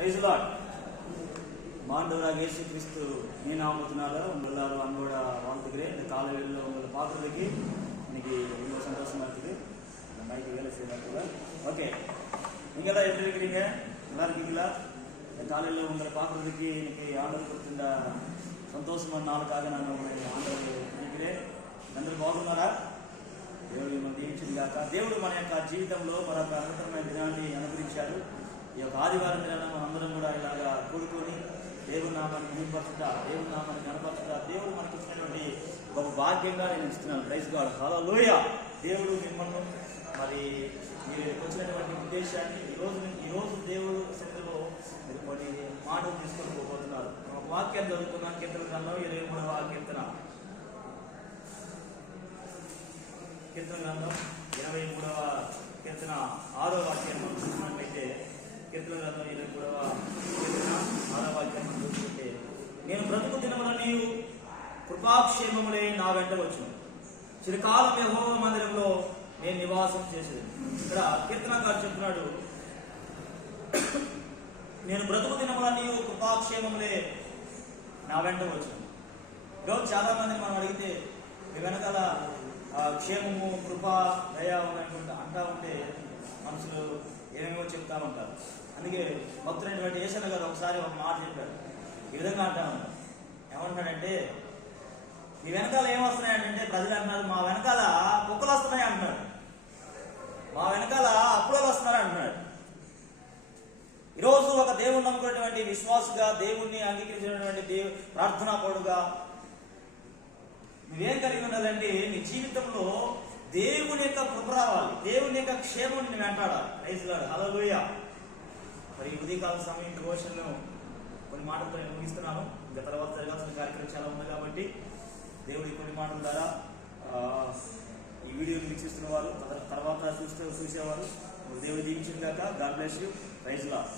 Praise the Lord. மாண்டவராக இயேசு கிறிஸ்து நாமத்தினால எல்லாரும் அன்போட வாழ்த்துக்கிறேன். இந்த காலையில் உங்களை பார்க்குறதுக்கு இன்னைக்கு ரொம்ப சந்தோஷமா இருக்குது. இந்த மைக்கு வேலை செய்யறதுல ஓகே, நீங்களாம் எப்படி இருக்கிறீங்க? நல்லா இருக்கீங்களா? இந்த காலையில் உங்களை பார்க்குறதுக்கு இன்னைக்கு ஆண்டவர் கொடுத்துருந்த సంతోషమైన నాలుకాగా నన్ను ఆందోళన అందరూ బాగున్నారా? దేవుడు మనం దీవించింది కాక దేవుడు మన యొక్క జీవితంలో మరొక అనంతరమైన దినాన్ని అనుగ్రహించారు. ఈ యొక్క ఆదివారం దినాన్ని మనం అందరం కూడా ఇలాగా కూడుకొని దేవుడి నామాన్ని మహిమపరచుట, దేవుడి నామాన్ని కనపరచుట దేవుడు మనకి ఇచ్చినటువంటి ఒక భాగ్యంగా నేను ఇస్తున్నాను. ప్రైజ్ గాడ్, హల్లెలూయా. దేవుడు మిమ్మల్ని మరి మీరు వచ్చినటువంటి ఉద్దేశాన్ని ఈరోజు దేవుడు సన్నిధిలో మీరు కొన్ని మాటలు తీసుకొని పోతున్నారు. ఒక వాక్యం చదువుకున్నాను, కీర్తన గ్రంథం 23వ కీర్తన 23వ కీర్తన 6వ వాక్యాన్ని మనం చూసినట్లయితే, కీర్తన గ్రంథం 23వ కీర్తన 6వ వాక్యాన్ని చూసుకుంటే, నేను బ్రతుకు దినమున నీవు కృపాక్షేమములే నా వెంట వచ్చును, చిరకాలం యెహోవా మందిరంలో నేను నివాసం చేసేది. ఇక్కడ కీర్తనకారు చెప్తున్నాడు, నేను బ్రతుకు దినమున నీవు కృపాక్షేమములే నా వెంట వచ్చును. ఈరోజు చాలా మందిని మనం అడిగితే మీ వెనకాల క్షేమము, కృప, దయ ఉన్నటువంటి అంటా ఉంటే మనుషులు ఏమేమో చెప్తా ఉంటారు. అందుకే భక్తులైనటువంటి యేసయ్య గారు ఒకసారి ఒక మాట చెప్పాడు, ఈ విధంగా అంటా ఉంటారు. ఏమంటాడంటే, మీ వెనకాల ఏమొస్తున్నాయంటే ప్రజలు అంటున్నారు, మా వెనకాల కుక్కలు వస్తున్నాయి అంటున్నాడు, మా వెనకాల అప్పుడలు వస్తున్నారు అంటున్నాడు. ఈరోజు ఒక దేవుణ్ణి నమ్ముకున్నటువంటి విశ్వాసుగా, దేవుణ్ణి అంగీకరించినటువంటి ప్రార్థనా పరుడుగా నువ్వేం కలిగి ఉండాలంటే, నీ జీవితంలో దేవుని యొక్క కృప రావాలి, దేవుని యొక్క క్షేమం నువ్వు వెంటాడాలి. ప్రైజ్ లార్డ్, హల్లెలూయా. మరి ఉదయకాల సమయం డివోషన్లో కొన్ని మాటలతో నేను ముగిస్తున్నాను. ఇంకా తర్వాత జరగాల్సిన కార్యక్రమం చాలా ఉంది కాబట్టి దేవుడి కొన్ని మాటల ద్వారా ఈ వీడియోని వీక్షిస్తున్న వారు, తర్వాత చూసేవారు దేవుడు దీవించిన గాక. God bless you. Praise lord.